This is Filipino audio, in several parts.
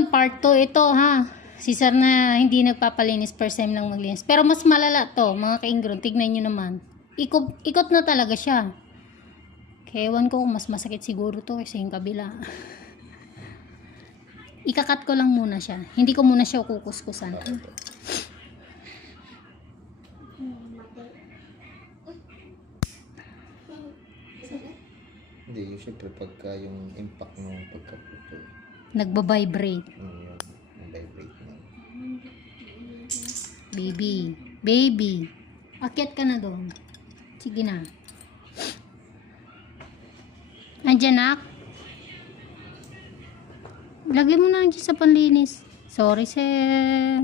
Ayun, part 2 ito ha. Si sir na hindi nagpapalinis, first time lang maglinis. Pero mas malala to, mga kaingron. Tignan nyo naman. Ikot, ikot na talaga siya. Kaya ewan ko kung mas masakit siguro to kasi yung kabila. Ikakat ko lang muna siya. Hindi ko muna siya kukuskusan. Hindi, yung syempre pagka yung impact ng pagkaputo, Nagbabibrate. na. Baby. Baby. Akyat ka na doon. Sige na. Andiyan nak. Lagyan mo na dyan sa panlinis. Sorry, sir.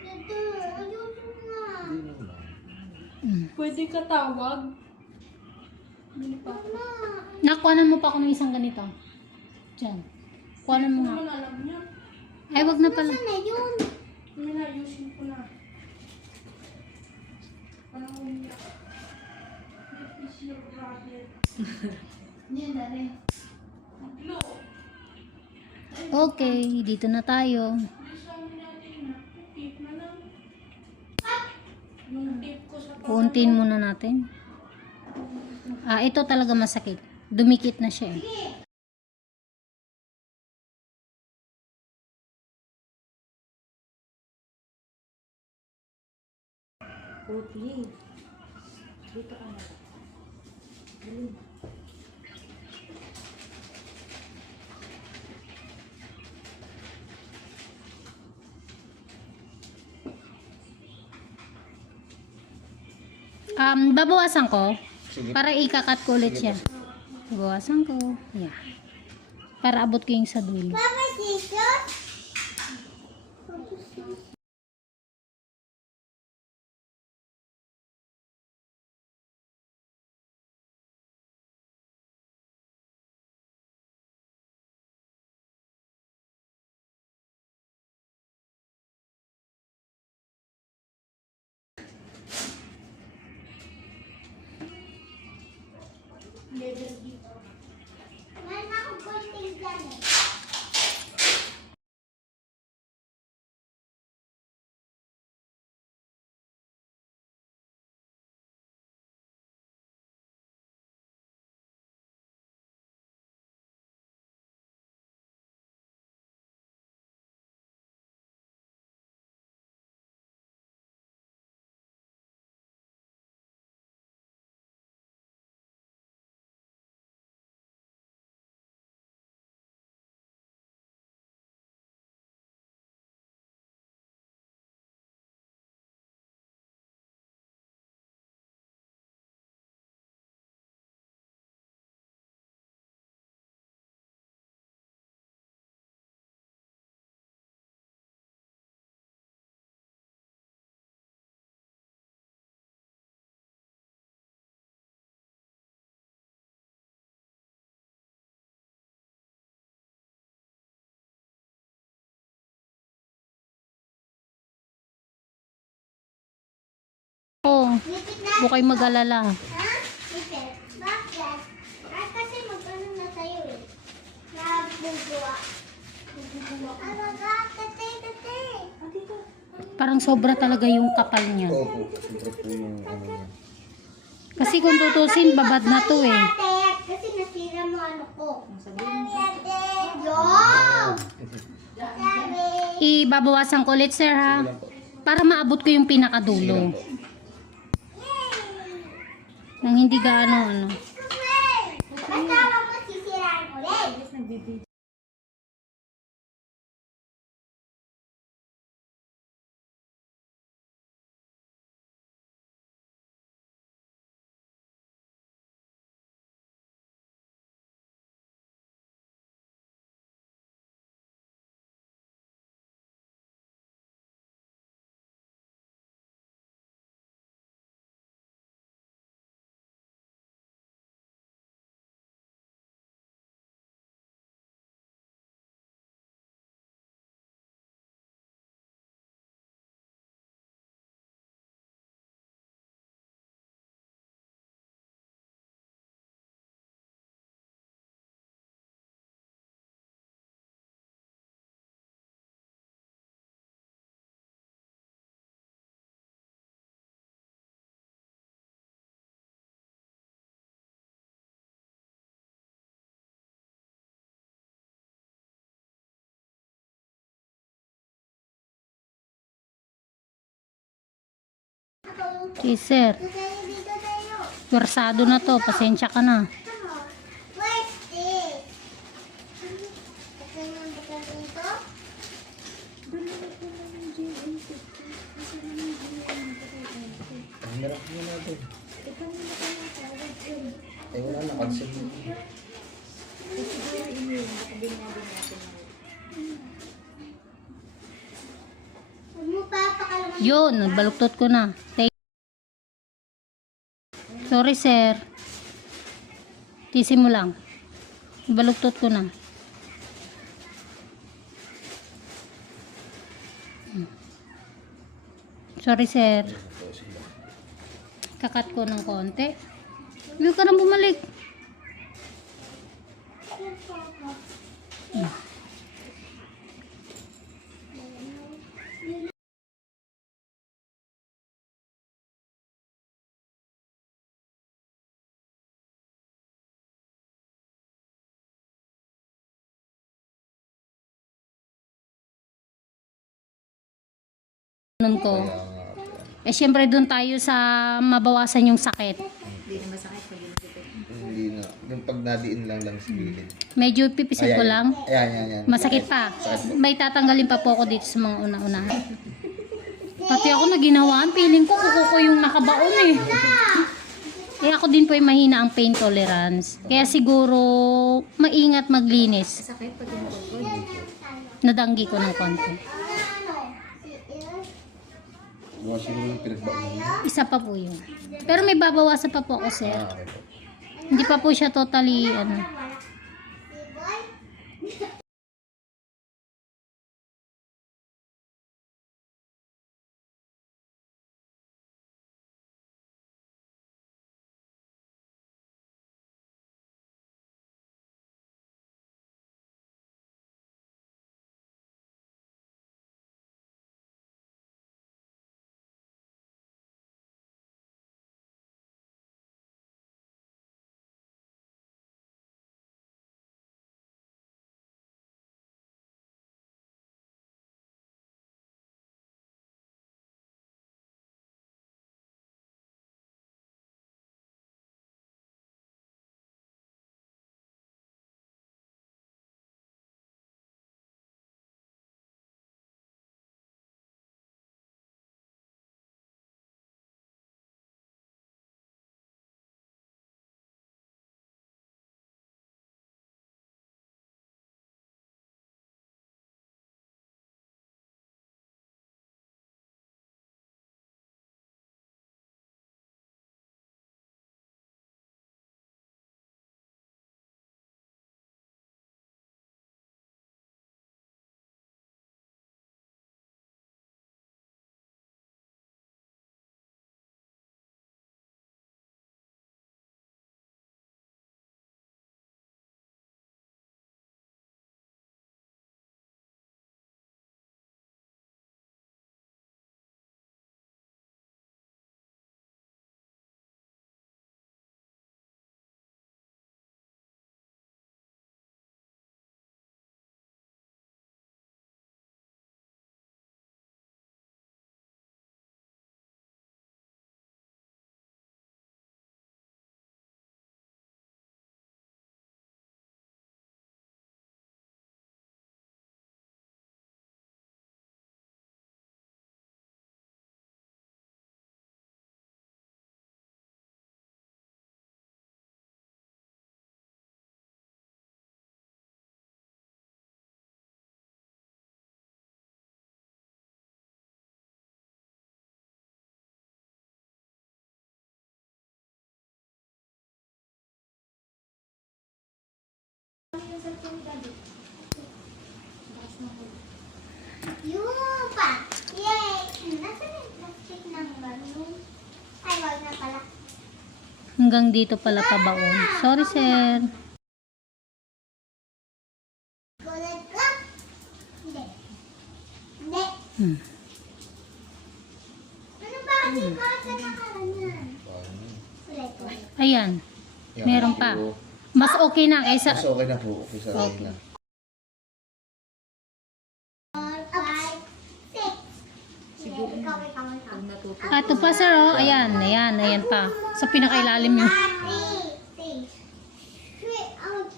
Hindi naman. Pwede ka tawag? Nakuhanan mo pa ako ng isang ganito. Diyan. Kuhanan mo nga. Ay, wag na pala. May nayusin ko na. Parang umiyak. This is your brother. Lo, Okay, dito na tayo. bisa mo natin Ah, ito talaga masakit. Dumikit na siya eh. Um, babawasan ko. Sige. Para ikakat ko ulit siya. Babawasan ko. Yeah. Para abot ko yung sa dulo. Oh, huwag kayo mag-alala. Ha? Ipit. Bakit? Ah, kasi mag-ano na tayo eh. Nabugwa. Ano ka? Tate, tate. Parang sobra talaga yung kapal niya. Opo, syempre po yung ano niya. Kasi kung tutusin, babad na to eh. Kasi nasira mo ano ko. Ibabawasan ko ulit, sir, ha? Para maabot ko yung pinakadulo. Nang hindi gaano, ano. Okay, sir. Versado na to. Pasensya ka na. Eh, wala na. Cancel mo. Yun, nagbaluktot ko na. Sorry, sir. Tisin mo lang. Baluktot ko na. Hmm. Sorry, sir. Kakat ko ng konti. Huwag ka nang bumalik. Nun ko. Eh, syempre doon tayo sa mabawasan yung sakit. Hindi na. Yung pag nadiin lang lang sa gilid. Medyo pipisit ko lang. Ayan, ayan, ayan. Masakit pa. May tatanggalin pa po ako dito sa mga una-unahan. Pati ako na ginawaan, feeling ko kuko ko yung nakabaon eh. Eh ako din po ay mahina ang pain tolerance. Kaya siguro maingat maglinis. Sakit pag. Nadanggi ko ng konti. Gawa siguro yung pinagbaon. Isa pa po yun. Pero may babawasan pa po ako sir. Ah, okay po. Hindi pa po siya totally ano. Yung pa. Yay! Nasaan yung plastic ng balloon? Ay, wag na pala. Hanggang dito pala pabaon. Sorry sir. Bullet club? Hindi. Hindi. Hmm. Ano ba? Hindi ko sa nakaranyan. Paano? Bullet club. Ayan. Yan, Meron pa. Mas okay na kaysa... Mas okay na po. Okay sa akin na. Ah, ito pa, sir, oh. Ayan, ayan, ayan pa. Sa pinakailalim. Oh,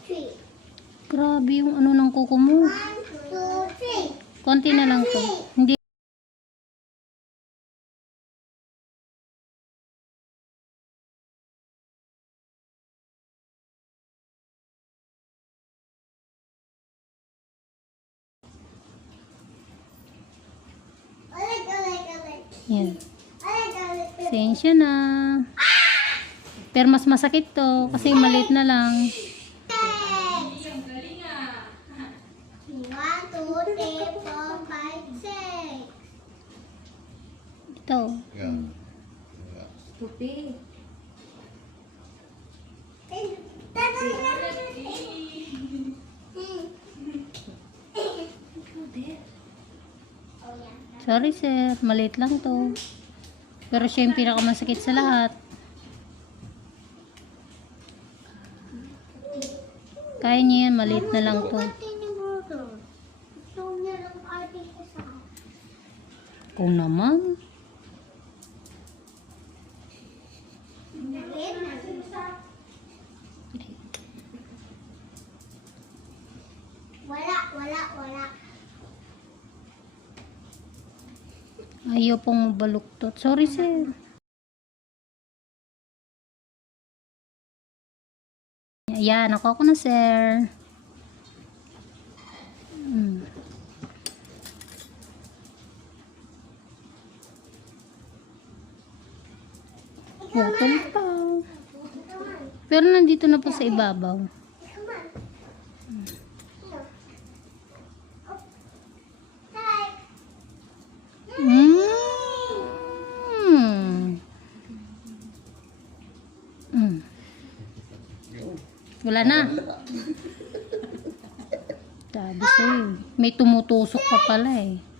three. Grabe yung ano ng kuko mo. Konti na lang to. Hindi. Ulit, ulit, ulit. Yan. Sensya na. Pero mas masakit to kasi maliit na lang. Ito. Yan. Yan. Tupi. Sorry sir, maliit lang to. Pero siya yung pinakamasakit sa lahat. Kaya niya yan, maliit na lang to. Kung naman. Wala, wala, wala. Ayaw pong mabaluktot. Sorry sir. Ayan, ako ako na sir. Hmm. Botol pa. Pero nandito na po sa ibabaw. Come on. Here. Oh. Hi. Mm. Mm. Yun. Wala na. Sabi may tumutusok pa pala eh.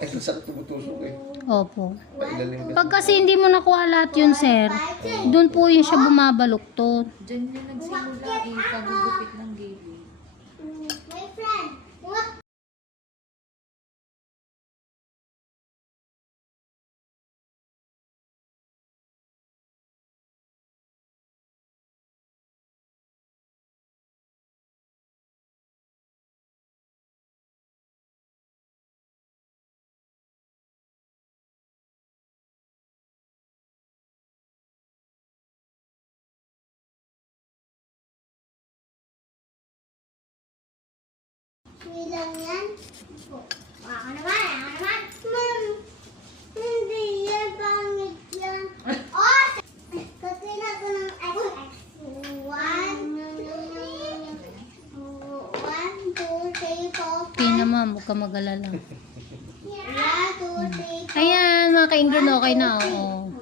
Ay, masakit tumutusok eh. Opo. Pailalim ka. Pag kasi hindi mo nakuha lahat yun, sir, doon po yun siya bumabaluktot. Diyan na nagsimula eh, pagugupit ng gilid. Bilang yan. Oh, Ako naman, ako naman. Ma'am, hindi yan, pangit yan. Oh! Kasi na ko ng XX. One, one, two, three, four, five. na ma'am, huwag ka mag-alala. One, two, three, four. Ayan, mga ka-ingron, okay na. Oo.